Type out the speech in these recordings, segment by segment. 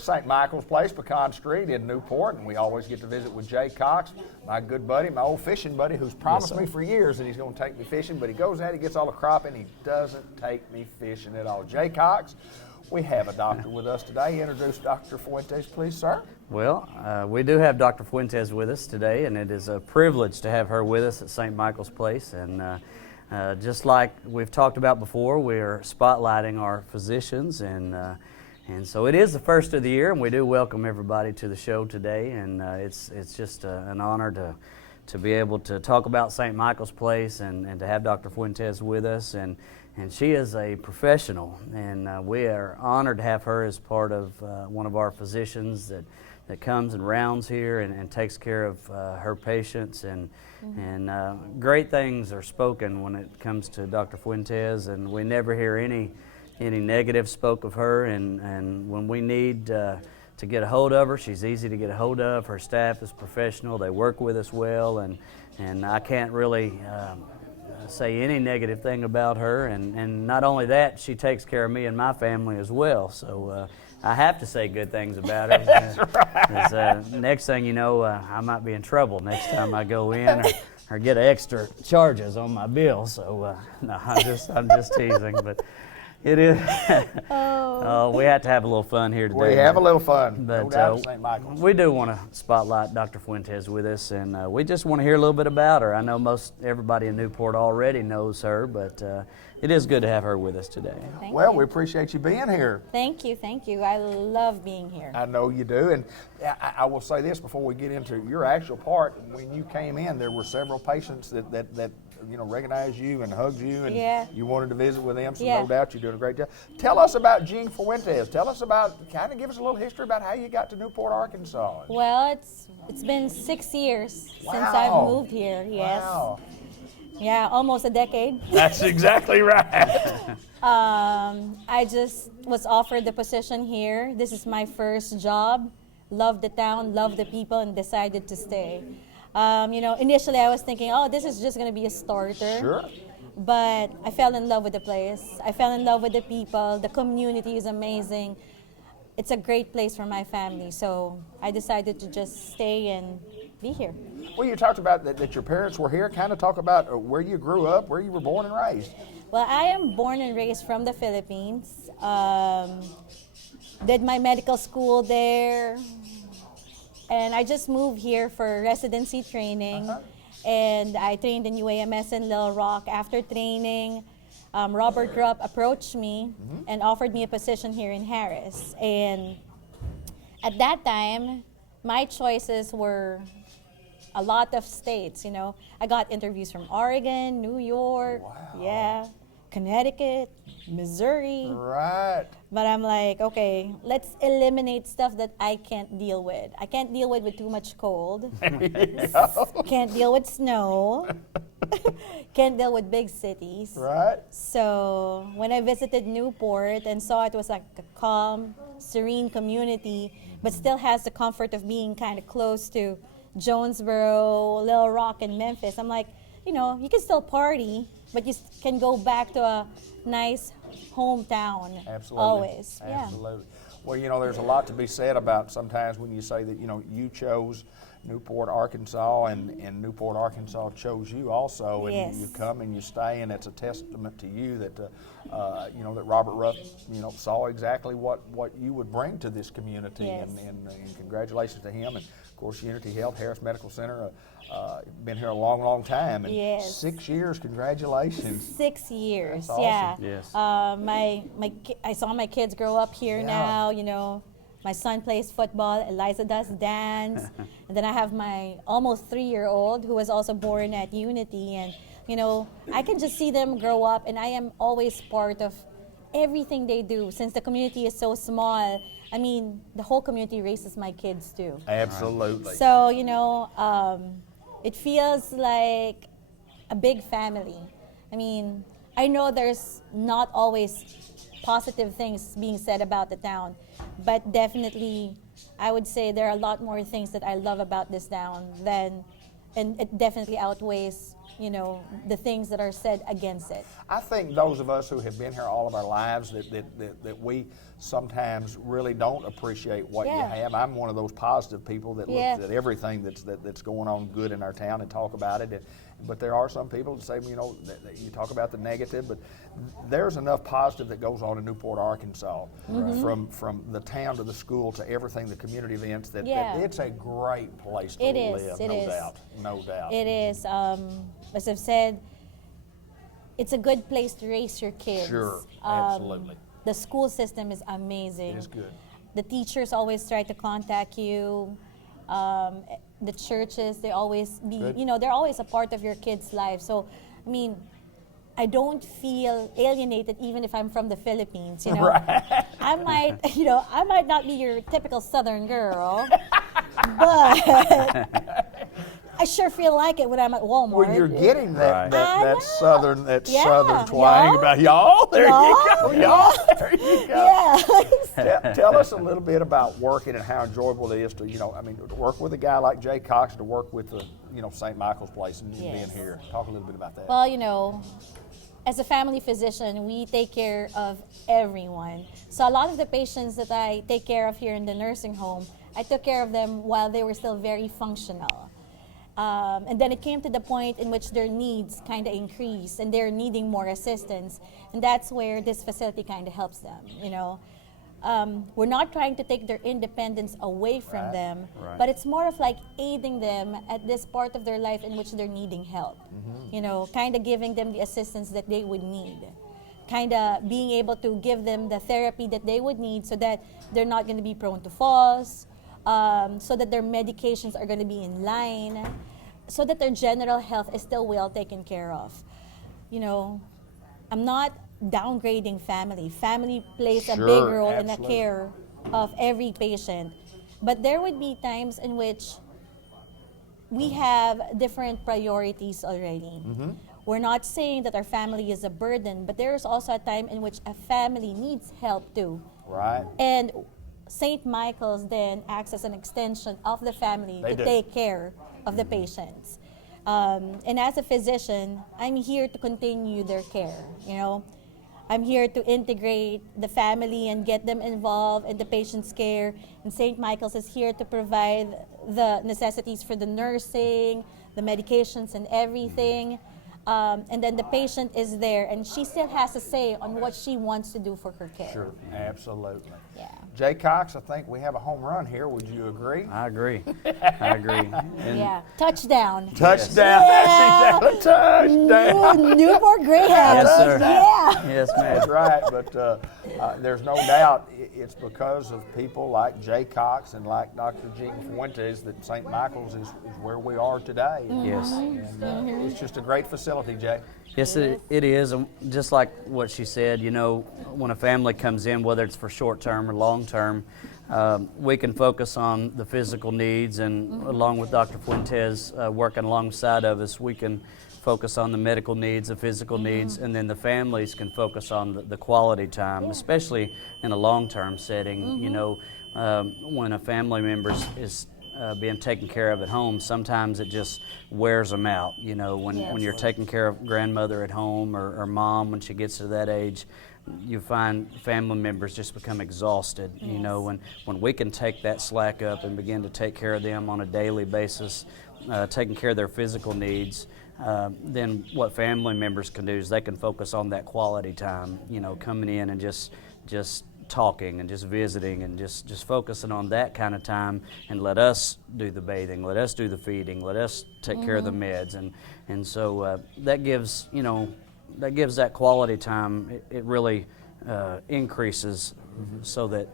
Newport, St. Michael's Place, Pecan Street in Newport, and we always get to visit with Jay Cox, my good buddy, my old fishing buddy, who's promised me for years that he's going to take me fishing, but he goes out, he gets all the crop, and he doesn't take me fishing at all. Jay Cox, we have a doctor with us today. Introduce Dr. Fuentes, please, sir. Well, we do have Dr. Fuentes with us today, and it is a privilege to have her with us at St. Michael's Place. And just like we've talked about before, we're spotlighting our physicians, and so it is the first of the year, and we do welcome everybody to the show today. And it's just an honor to be able to talk about St. Michael's Place and to have Dr. Fuentes with us. And she is a professional, and we are honored to have her as part of one of our physicians that comes and rounds here and takes care of her patients. And great things are spoken when it comes to Dr. Fuentes, and we never hear any negative spoke of her. And when we need to get a hold of her, she's easy to get a hold of. Her staff is professional. They work with us well, and I can't really say any negative thing about her. And not only that, she takes care of me and my family as well. So I have to say good things about her. That's right. Next thing you know, I might be in trouble next time I go in or get extra charges on my bill. So no, I'm just teasing, but it is. We have to have a little fun here today. We have a little fun, but no doubt, St. Michael's. We do want to spotlight Dr. Fuentes with us, and we just want to hear a little bit about her. I know everybody in Newport already knows her, but it is good to have her with us today. Thank Well, you. we appreciate you being here. Thank you. I love being here. I know you do, and I will say this before we get into your actual part. When you came in, there were several patients that recognized you and hugged you, and you wanted to visit with them, so no doubt you're doing a great job. Tell us about Jean Fuentes. Tell us kind of give us a little history about how you got to Newport, Arkansas. Well, it's been 6 years since I've moved here. Yes. Wow. Yeah, almost a decade. That's exactly right. I just was offered the position here. This is my first job. Loved the town, loved the people, and decided to stay. Initially I was thinking, this is just going to be a starter. Sure. But I fell in love with the place. I fell in love with the people. The community is amazing. It's a great place for my family. So I decided to just stay and be here. Well, you talked about that your parents were here. Kind of talk about where you grew up, where you were born and raised. Well, I am born and raised from the Philippines. Did my medical school there. And I just moved here for residency training. And I trained in UAMS in Little Rock. After training, Robert Rupp approached me and offered me a position here in Harris. And at that time, my choices were a lot of states. I got interviews from Oregon, New York, Connecticut, Missouri. Right. But I'm like, okay, let's eliminate stuff that I can't deal with. I can't deal with too much cold. Can't deal with snow. Can't deal with big cities. Right. So when I visited Newport and saw it was like a calm, serene community, but still has the comfort of being kind of close to Jonesboro, Little Rock, and Memphis, I'm like, you can still party, but you can go back to a nice hometown. Absolutely. Always. Absolutely. Well, there's a lot to be said about sometimes when you say that, you chose Newport, Arkansas, and Newport, Arkansas chose you also, and Yes. you come and you stay, and it's a testament to you that, that Robert Rupp, saw exactly what you would bring to this community, Yes. and congratulations to him, and of course Unity Health, Harris Medical Center, been here a long, long time, and Yes. 6 years, congratulations. 6 years. That's awesome. Yeah. Yes. I saw my kids grow up here now. My son plays football, Eliza does dance, and then I have my almost 3-year-old who was also born at Unity, and I can just see them grow up, and I am always part of everything they do. Since the community is so small, the whole community raises my kids too. Absolutely. So, it feels like a big family. I know there's not always positive things being said about the town, but definitely I would say there are a lot more things that I love about this town and it definitely outweighs the things that are said against it. I think those of us who have been here all of our lives that we sometimes really don't appreciate what you have. I'm one of those positive people that looks at everything that's going on good in our town and talk about it. But there are some people that say, that you talk about the negative, but there's enough positive that goes on in Newport, Arkansas, from the town to the school to everything, the community events, that it's a great place to live, no doubt. It is. As I've said, it's a good place to raise your kids. Sure, absolutely. The school system is amazing. It is good. The teachers always try to contact you. The churches, they're always a part of your kids' life. So, I mean, I don't feel alienated even if I'm from the Philippines, Right. I might not be your typical Southern girl, but I sure feel like it when I'm at Walmart. When you're getting that southern Yeah, twang about y'all, there you go, y'all, there you go. Yeah. Tell us a little bit about working and how enjoyable it is to, to work with a guy like Jay Cox, to work with the, St. Michael's Place and being here. Talk a little bit about that. Well, as a family physician, we take care of everyone. So a lot of the patients that I take care of here in the nursing home, I took care of them while they were still very functional. And then it came to the point in which their needs kind of increased and they're needing more assistance. And that's where this facility kind of helps them, We're not trying to take their independence away from them, but it's more of like aiding them at this part of their life in which they're needing help. Kind of giving them the assistance that they would need. Kind of being able to give them the therapy that they would need so that they're not going to be prone to falls, so that their medications are going to be in line, so that their general health is still well taken care of. I'm not downgrading family. Family plays a big role in the care of every patient. But there would be times in which we have different priorities already. We're not saying that our family is a burden, but there is also a time in which a family needs help too. Right. And St. Michael's then acts as an extension of the family to take care of the patients. And as a physician, I'm here to continue their care, I'm here to integrate the family and get them involved in the patient's care. And St. Michael's is here to provide the necessities for the nursing, the medications and everything. And then the patient is there, and she still has a say on what she wants to do for her care. Sure, absolutely. Yeah. Jay Cox, I think we have a home run here. Would you agree? I agree. I agree. And Touchdown. Touchdown. Yeah. That's exactly touchdown. Newport Greyhounds. Yes, sir. Yeah. Yes, ma'am. That's right, but there's no doubt it's because of people like Jay Cox and like Dr. Jean Fuentes that St. Michael's is where we are today. Yes. And it's just a great facility, Jay. Yes, it is. And just like what she said, when a family comes in, whether it's for short term or long term, we can focus on the physical needs, and along with Dr. Fuentes working alongside of us, we can focus on the medical needs, the physical needs, and then the families can focus on the quality time, especially in a long-term setting. When a family member is being taken care of at home, sometimes it just wears them out. When you're taking care of grandmother at home or mom when she gets to that age, you find family members just become exhausted. When we can take that slack up and begin to take care of them on a daily basis, taking care of their physical needs, then what family members can do is they can focus on that quality time, coming in and just talking and just visiting and just focusing on that kind of time, and let us do the bathing, let us do the feeding, let us take care of the meds, and so that gives that quality time. It really increases so that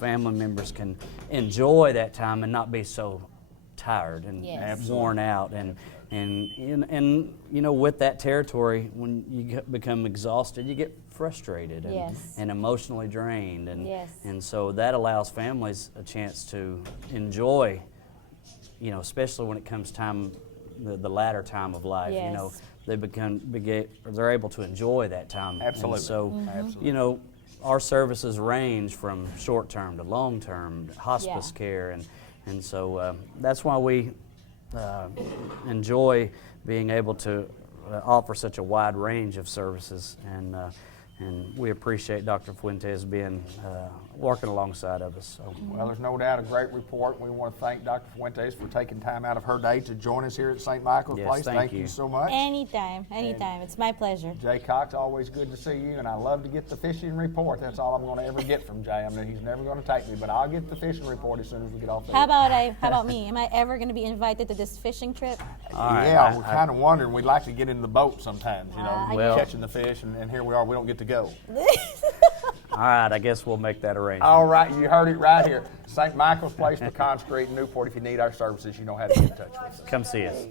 family members can enjoy that time and not be so tired and worn out, and with that territory, when you become exhausted, you get frustrated and emotionally drained, and so that allows families a chance to enjoy, especially when it comes time, the latter time of life, they're able to enjoy that time. Absolutely. And so, Absolutely. Our services range from short-term to long-term hospice care, and so that's why we enjoy being able to offer such a wide range of services, and we appreciate Dr. Fuentes being working alongside of us. So. Well, there's no doubt a great report. We want to thank Dr. Fuentes for taking time out of her day to join us here at St. Michael's Yes, Place. thank you you so much. Anytime. It's my pleasure. Jay Cox, always good to see you, and I love to get the fishing report. That's all I'm going to ever get from Jay. I mean, he's never going to take me, but I'll get the fishing report as soon as we get off the How about me? Am I ever going to be invited to this fishing trip? All right, yeah, we're kind of wondering. We'd like to get in the boat sometimes, Well- catching the fish, and here we are. We don't get to go. All right, I guess we'll make that arrangement. All right, you heard it right here. St. Michael's Place, Pecan Street in Newport. If you need our services, you know how to get in touch with us. Come see us.